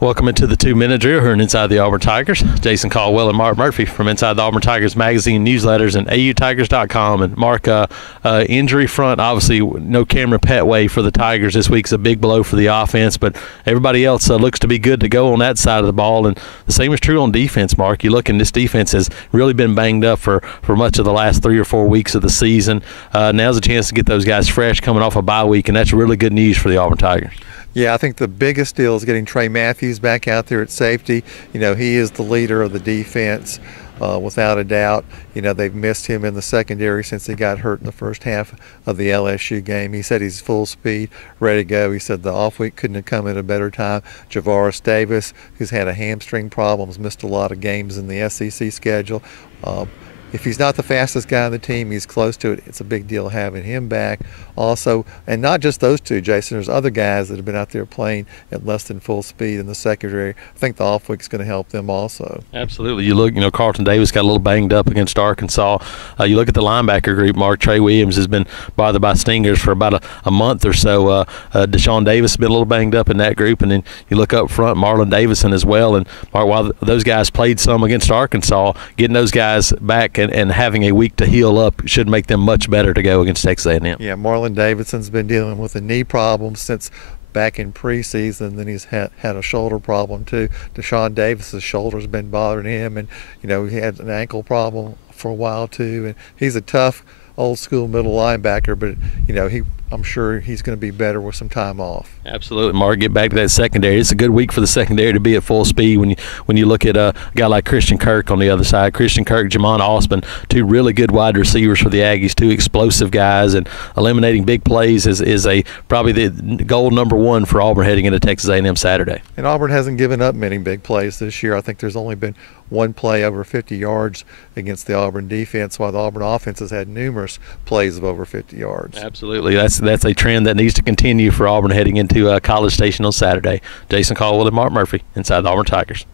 Welcome into the 2-minute drill here on Inside the Auburn Tigers. Jason Caldwell and Mark Murphy from Inside the Auburn Tigers magazine, newsletters, and autigers.com. And Mark, injury front, obviously no Cameron Petway for the Tigers this week is a big blow for the offense, but everybody else looks to be good to go on that side of the ball. And the same is true on defense, Mark. You look, and this defense has really been banged up for much of the last 3 or 4 weeks of the season. Now's a chance to get those guys fresh coming off a bye week, and that's really good news for the Auburn Tigers. Yeah, I think the biggest deal is getting Trey Matthews back out there at safety. You know, he is the leader of the defense, without a doubt. You know, they've missed him in the secondary since he got hurt in the first half of the LSU game. He said he's full speed, ready to go. He said the off week couldn't have come at a better time. Javaris Davis, who's had a hamstring problem, has missed a lot of games in the SEC schedule. If he's not the fastest guy on the team, he's close to it. It's a big deal having him back also. And not just those two, Jason. There's other guys that have been out there playing at less than full speed in the secondary. I think the off week's going to help them also. Absolutely. You look, Carlton Davis got a little banged up against Arkansas. You look at the linebacker group, Mark. Trey Williams has been bothered by stingers for about a month or so. Deshaun Davis has been a little banged up in that group. And then you look up front, Marlon Davison as well. And Mark, while those guys played some against Arkansas, getting those guys back and having a week to heal up should make them much better to go against Texas A&M. Yeah, Marlon Davidson's been dealing with a knee problem since back in preseason. Then he's had a shoulder problem too. Deshaun Davis's shoulder's been bothering him, and he had an ankle problem for a while too. And he's a tough old school middle linebacker, but I'm sure he's going to be better with some time off. Absolutely, Mark. Get back to that secondary. It's a good week for the secondary to be at full speed when you look at a guy like Christian Kirk on the other side. Christian Kirk, Jamon Osman, two really good wide receivers for the Aggies, two explosive guys, and eliminating big plays is probably the goal number one for Auburn heading into Texas A&M Saturday. And Auburn hasn't given up many big plays this year. I think there's only been one play over 50 yards against the Auburn defense, while the Auburn offense has had numerous plays of over 50 yards. Absolutely. That's a trend that needs to continue for Auburn heading into College Station on Saturday. Jason Caldwell and Mark Murphy, Inside the Auburn Tigers.